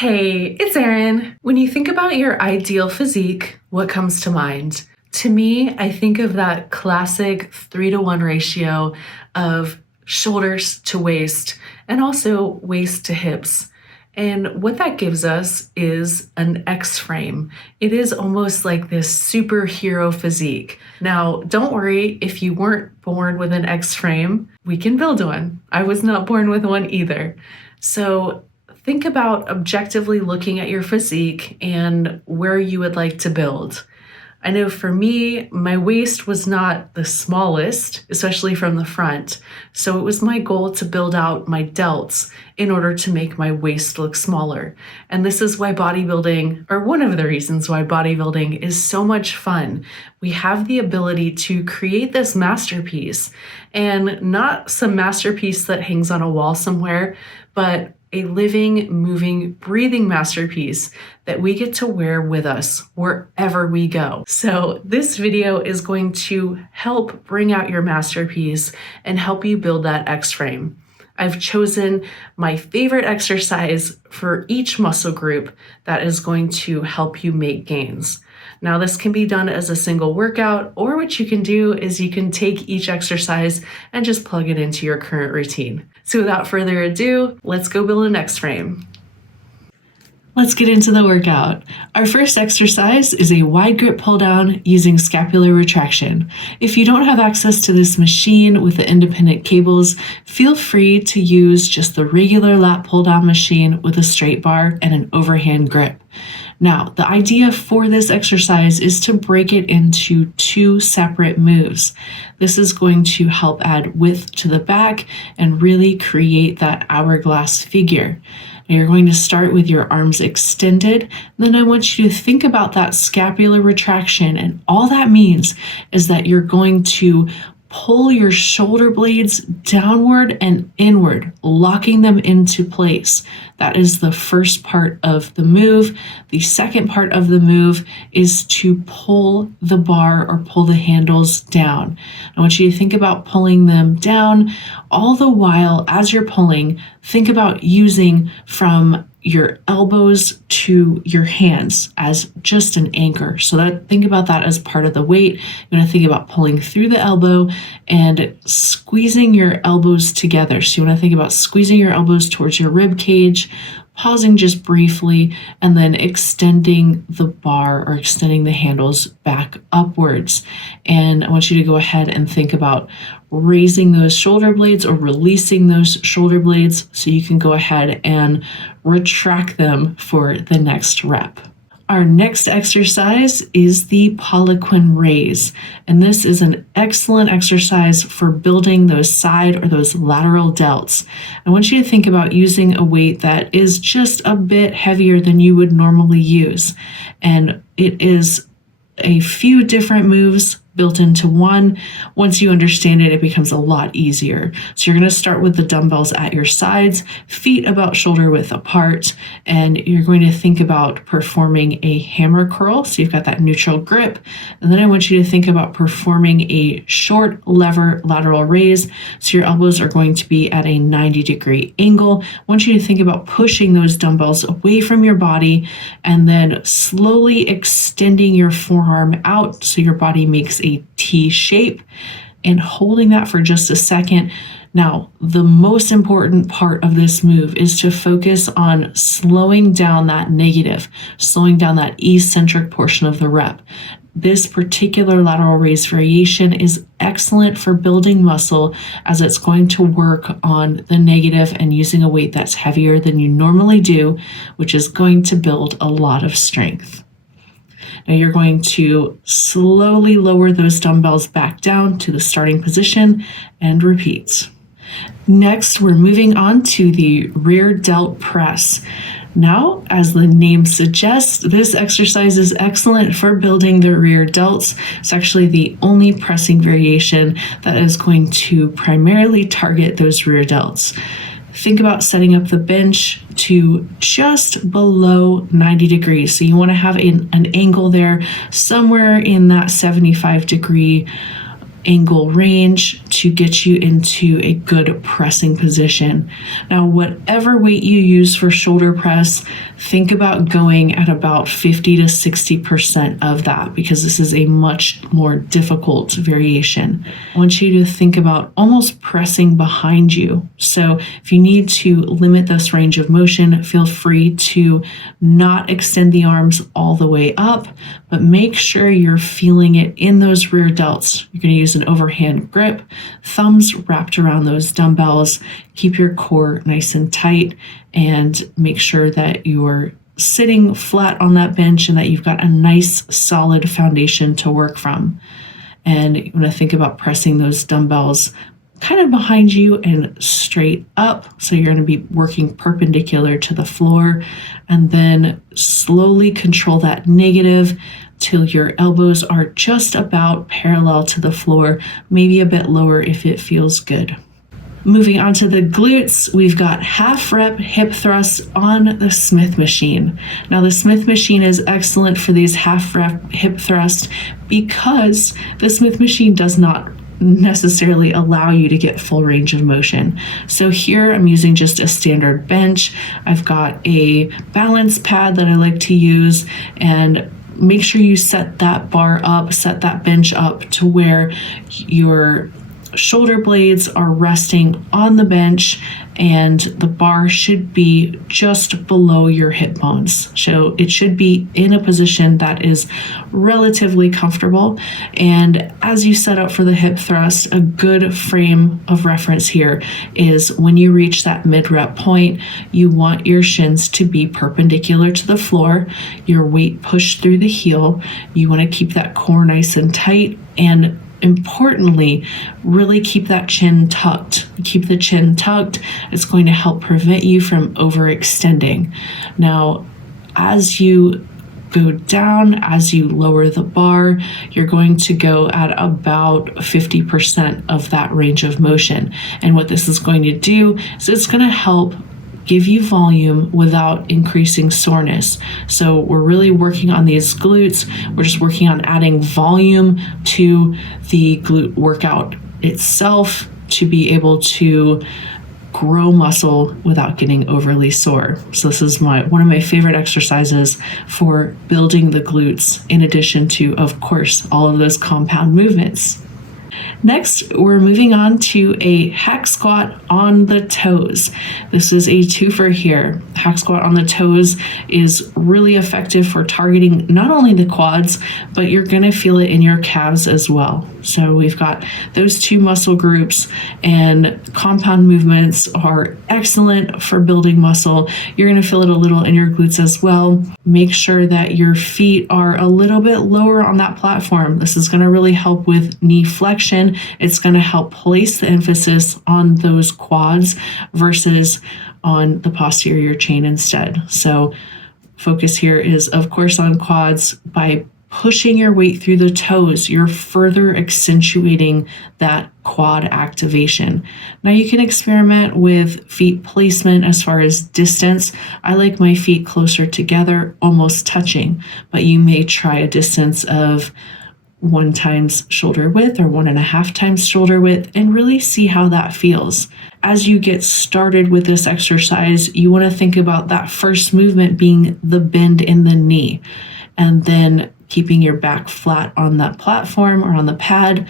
Hey, it's Erin. When you think about your ideal physique, what comes to mind? To me, I think of that classic 3-to-1 ratio of shoulders to waist and also waist to hips. And what that gives us is an X frame. It is almost like this superhero physique. Now, don't worry if you weren't born with an X frame, we can build one. I was not born with one either. So think about objectively looking at your physique and where you would like to build. I know for me, my waist was not the smallest, especially from the front. So it was my goal to build out my delts in order to make my waist look smaller. And this is why bodybuilding, or one of the reasons why bodybuilding is so much fun. We have the ability to create this masterpiece, and not some masterpiece that hangs on a wall somewhere, but a living, moving, breathing masterpiece that we get to wear with us wherever we go. So this video is going to help bring out your masterpiece and help you build that X frame. I've chosen my favorite exercise for each muscle group that is going to help you make gains. Now, this can be done as a single workout, or what you can do is you can take each exercise and just plug it into your current routine. So without further ado, let's go build an X frame. Let's get into the workout. Our first exercise is a wide grip pull down using scapular retraction. If you don't have access to this machine with the independent cables, feel free to use just the regular lat pull down machine with a straight bar and an overhand grip. Now, the idea for this exercise is to break it into 2 separate moves. This is going to help add width to the back and really create that hourglass figure. Now, you're going to start with your arms extended. Then I want you to think about that scapular retraction, and all that means is that you're going to pull your shoulder blades downward and inward, locking them into place. That is the first part of the move. The second part of the move is to pull the bar or pull the handles down. I want you to think about pulling them down. All the while, as you're pulling, think about using from your elbows to your hands as just an anchor. So think about that as part of the weight. You're going to think about pulling through the elbow and squeezing your elbows together. So you want to think about squeezing your elbows towards your rib cage, pausing just briefly, and then extending the bar or extending the handles back upwards. And I want you to go ahead and think about raising those shoulder blades or releasing those shoulder blades so you can go ahead and retract them for the next rep. Our next exercise is the Poin Rays, and this is an excellent exercise for building those side or those lateral delts. I want you to think about using a weight that is just a bit heavier than you would normally use, and it is a few different moves built into one. Once you understand it, it becomes a lot easier. So you're going to start with the dumbbells at your sides, feet about shoulder width apart, and you're going to think about performing a hammer curl. So you've got that neutral grip. And then I want you to think about performing a short lever lateral raise. So your elbows are going to be at a 90-degree angle. I want you to think about pushing those dumbbells away from your body and then slowly extending your forearm out so your body makes a T shape, and holding that for just a second. Now, the most important part of this move is to focus on slowing down that negative, slowing down that eccentric portion of the rep. This particular lateral raise variation is excellent for building muscle, as it's going to work on the negative and using a weight that's heavier than you normally do, which is going to build a lot of strength. Now you're going to slowly lower those dumbbells back down to the starting position and repeat. Next, we're moving on to the rear delt press. Now, as the name suggests, this exercise is excellent for building the rear delts. It's actually the only pressing variation that is going to primarily target those rear delts. Think about setting up the bench to just below 90 degrees. So you want to have an angle there somewhere in that 75-degree angle range to get you into a good pressing position. Now, whatever weight you use for shoulder press, think about going at about 50 to 60% of that, because this is a much more difficult variation. I want you to think about almost pressing behind you. So if you need to limit this range of motion, feel free to not extend the arms all the way up, but make sure you're feeling it in those rear delts. You're going to use an overhand grip, thumbs wrapped around those dumbbells. Keep your core nice and tight, and make sure that you're sitting flat on that bench and that you've got a nice solid foundation to work from. And you want to think about pressing those dumbbells kind of behind you and straight up. So you're going to be working perpendicular to the floor, and then slowly control that negative till your elbows are just about parallel to the floor, maybe a bit lower if it feels good. Moving on to the glutes, we've got half rep hip thrusts on the Smith machine. Now, the Smith machine is excellent for these half rep hip thrusts because the Smith machine does not necessarily allow you to get full range of motion. So here I'm using just a standard bench. I've got a balance pad that I like to use, and make sure you set that bar up, set that bench up to where your shoulder blades are resting on the bench and the bar should be just below your hip bones. So it should be in a position that is relatively comfortable. And as you set up for the hip thrust, a good frame of reference here is when you reach that mid-rep point, you want your shins to be perpendicular to the floor, your weight pushed through the heel. You want to keep that core nice and tight, and importantly, really keep that chin tucked. Keep the chin tucked. It's going to help prevent you from overextending. Now, as you go down, as you lower the bar, you're going to go at about 50% of that range of motion. And what this is going to do is it's going to help give you volume without increasing soreness. So we're really working on these glutes. We're just working on adding volume to the glute workout itself to be able to grow muscle without getting overly sore. So this is one of my favorite exercises for building the glutes, in addition to, of course, all of those compound movements. Next, we're moving on to a hack squat on the toes. This is a twofer here. Hack squat on the toes is really effective for targeting not only the quads, but you're going to feel it in your calves as well. So we've got those two muscle groups, and compound movements are excellent for building muscle. You're going to feel it a little in your glutes as well. Make sure that your feet are a little bit lower on that platform. This is going to really help with knee flexion. It's going to help place the emphasis on those quads versus on the posterior chain instead. So focus here is, of course, on quads. By pushing your weight through the toes, you're further accentuating that quad activation. Now you can experiment with feet placement as far as distance. I like my feet closer together, almost touching, but you may try a distance of 1 times shoulder width or 1.5 times shoulder width, and really see how that feels. As you get started with this exercise, you want to think about that first movement being the bend in the knee, and then keeping your back flat on that platform or on the pad.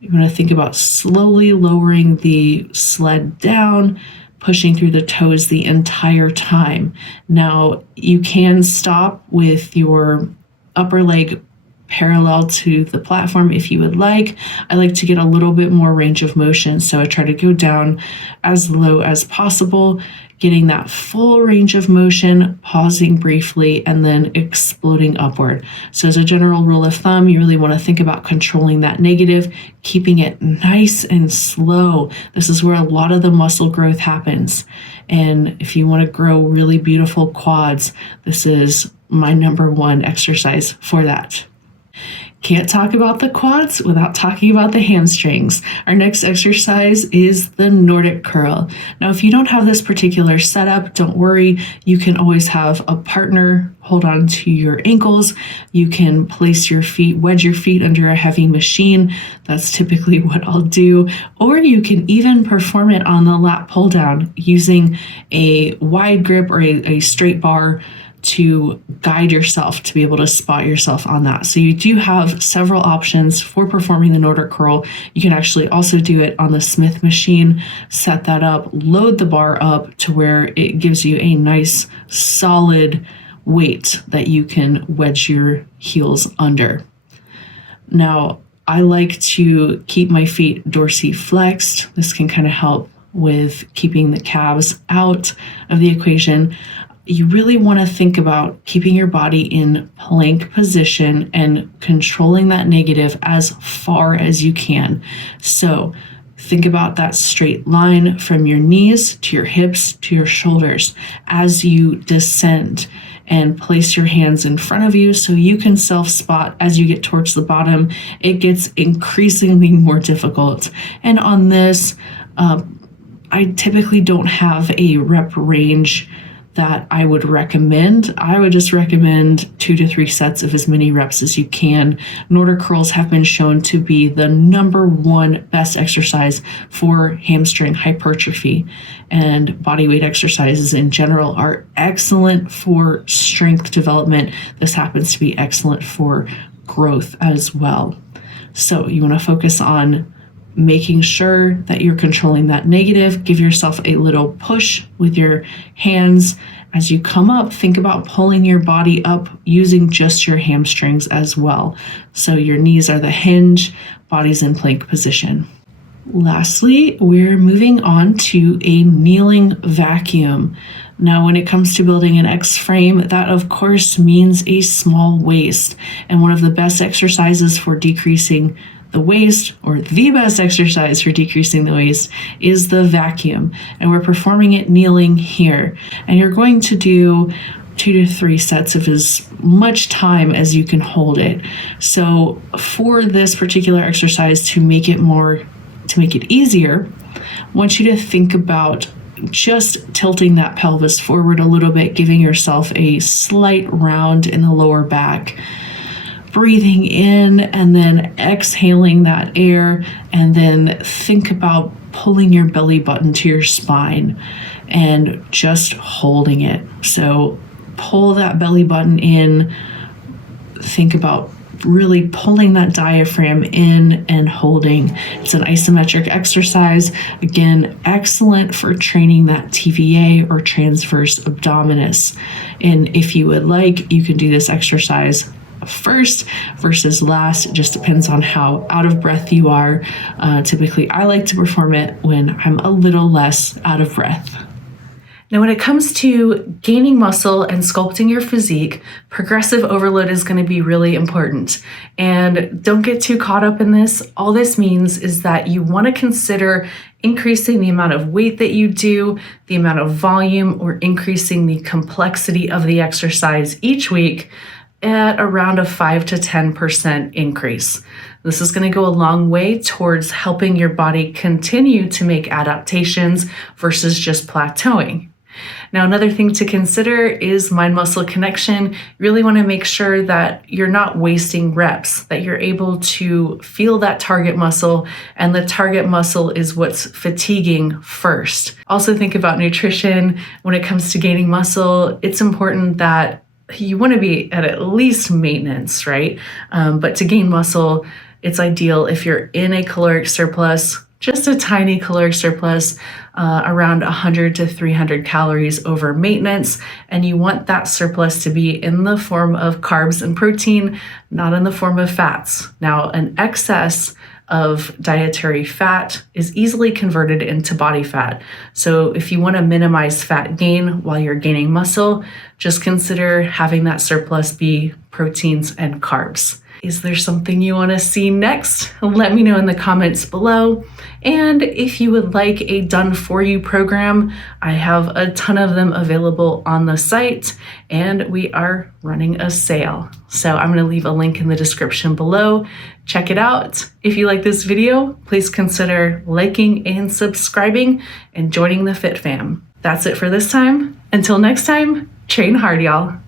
You want to think about slowly lowering the sled down, pushing through the toes the entire time. Now, you can stop with your upper leg parallel to the platform if you would like. I like to get a little bit more range of motion, so I try to go down as low as possible, getting that full range of motion, pausing briefly, and then exploding upward. So as a general rule of thumb, you really want to think about controlling that negative, keeping it nice and slow. This is where a lot of the muscle growth happens. And if you want to grow really beautiful quads, this is my number one exercise for that. Can't talk about the quads without talking about the hamstrings. Our next exercise is the Nordic Curl. Now, if you don't have this particular setup, don't worry. You can always have a partner hold on to your ankles. You can place your feet, wedge your feet under a heavy machine. That's typically what I'll do. Or you can even perform it on the lat pull down using a wide grip or a straight bar to guide yourself to be able to spot yourself on that. So you do have several options for performing the Nordic Curl. You can actually also do it on the Smith machine, set that up, load the bar up to where it gives you a nice solid weight that you can wedge your heels under. Now, I like to keep my feet dorsiflexed. This can kind of help with keeping the calves out of the equation. You really want to think about keeping your body in plank position and controlling that negative as far as you can. So think about that straight line from your knees to your hips to your shoulders as you descend, and place your hands in front of you so you can self-spot as you get towards the bottom. It gets increasingly more difficult. And on this, I typically don't have a rep range that I would recommend. I would just recommend 2 to 3 sets of as many reps as you can. Nordic curls have been shown to be the #1 best exercise for hamstring hypertrophy, and bodyweight exercises in general are excellent for strength development. This happens to be excellent for growth as well. So you want to focus on making sure that you're controlling that negative. Give yourself a little push with your hands. As you come up, think about pulling your body up using just your hamstrings as well. So your knees are the hinge, body's in plank position. Lastly, we're moving on to a kneeling vacuum. Now, when it comes to building an X frame, that of course means a small waist. And one of the best exercises for decreasing the waist, or the best exercise for decreasing the waist, is the vacuum. And we're performing it kneeling here. And you're going to do 2 to 3 sets of as much time as you can hold it. So for this particular exercise, to make it easier, I want you to think about just tilting that pelvis forward a little bit, giving yourself a slight round in the lower back. Breathing in and then exhaling that air, and then think about pulling your belly button to your spine and just holding it. So pull that belly button in. Think about really pulling that diaphragm in and holding. It's an isometric exercise. Again, excellent for training that TVA or transverse abdominis. And if you would like, you can do this exercise first versus last. It just depends on how out of breath you are. Typically, I like to perform it when I'm a little less out of breath. Now, when it comes to gaining muscle and sculpting your physique, progressive overload is going to be really important. And don't get too caught up in this. All this means is that you want to consider increasing the amount of weight that you do, the amount of volume, or increasing the complexity of the exercise each week at around a 5 to 10% increase. This is going to go a long way towards helping your body continue to make adaptations versus just plateauing. Now, another thing to consider is mind-muscle connection. You really want to make sure that you're not wasting reps, that you're able to feel that target muscle, and the target muscle is what's fatiguing first. Also think about nutrition. When it comes to gaining muscle, it's important that you want to be at least maintenance, right? But to gain muscle, it's ideal if you're in a caloric surplus, just a tiny caloric surplus, around 100 to 300 calories over maintenance. And you want that surplus to be in the form of carbs and protein, not in the form of fats. Now, an excess of dietary fat is easily converted into body fat. So if you want to minimize fat gain while you're gaining muscle, just consider having that surplus be proteins and carbs. Is there something you want to see next? Let me know in the comments below. And if you would like a done-for-you program, I have a ton of them available on the site, and we are running a sale. So I'm going to leave a link in the description below. Check it out. If you like this video, please consider liking and subscribing and joining the Fit Fam. That's it for this time. Until next time, train hard, y'all.